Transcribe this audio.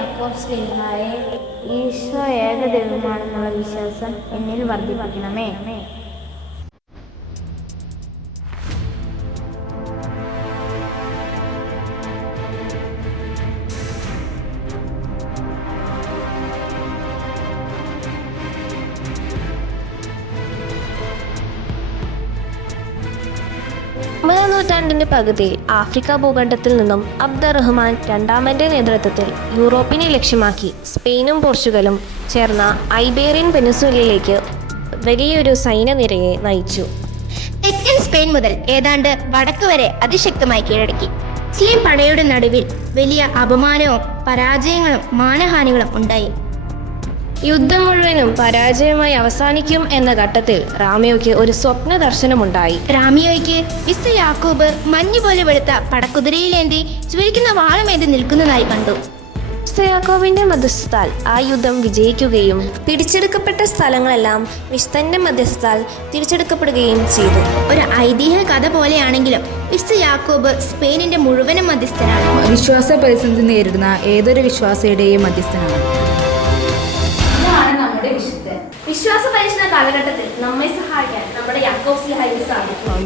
യാക്കോബ് ശ്ലീഹായെ ഈശോ ഏകദൈവമാണെന്നുള്ള വിശ്വാസം എന്നിൽ വർദ്ധിപ്പിക്കണമേ. ഒമ്പതാം നൂറ്റാണ്ടിന്റെ പകുതിയിൽ ആഫ്രിക്ക ഭൂഖണ്ഡത്തിൽ നിന്നും അബ്ദുറഹ്മാൻ രണ്ടാമന്റെ നേതൃത്വത്തിൽ യൂറോപ്പിനെ ലക്ഷ്യമാക്കി സ്പെയിനും പോർച്ചുഗലും ചേർന്ന ഐബേറിയൻ പെനിൻസുലയിലേക്ക് വലിയൊരു സൈന്യനിരയെ നയിച്ചു. തെക്കൻ സ്പെയിൻ മുതൽ ഏതാണ്ട് വടക്ക് വരെ അതിശക്തമായി കീഴടക്കി. മുസ്ലിം പടയുടെ നടുവിൽ വലിയ അപമാനവും പരാജയങ്ങളും മാനഹാനികളും ഉണ്ടായി. യുദ്ധം മുഴുവനും പരാജയമായി അവസാനിക്കും എന്ന ഘട്ടത്തിൽ റാമിയോയ്ക്ക് ഒരു സ്വപ്ന ദർശനമുണ്ടായി. റാമിയോയ്ക്ക് വിശുദ്ധ യാക്കോബ് മഞ്ഞുപോലെ വെളുത്ത പടക്കുതിരയിലേന്തി ജ്വലിക്കുന്ന വാളുമേന്തി നിൽക്കുന്നതായി കണ്ടു. വിശുദ്ധ യാക്കോബിന്റെ മധ്യസ്ഥത്താൽ ആ യുദ്ധം വിജയിക്കുകയും പിടിച്ചെടുക്കപ്പെട്ട സ്ഥലങ്ങളെല്ലാം വിശുദ്ധന്റെ മധ്യസ്ഥത്താൽ തിരിച്ചെടുക്കപ്പെടുകയും ചെയ്തു. ഒരു ഐതിഹ്യ കഥ പോലെയാണെങ്കിലും വിശുദ്ധ യാക്കോബ് സ്പെയിനിന്റെ മുഴുവനും മധ്യസ്ഥനാണ്. വിശ്വാസ പ്രതിസന്ധി നേരിടുന്ന ഏതൊരു വിശ്വാസിയുടെയും മധ്യസ്ഥനാണ്. വിശ്വാസ പരീക്ഷണ കാലഘട്ടത്തിൽ നമ്മെ സഹായിക്കാൻ നമ്മുടെ യാക്കോബ് ശ്ലീഹായ്ക്ക് സാധിക്കും.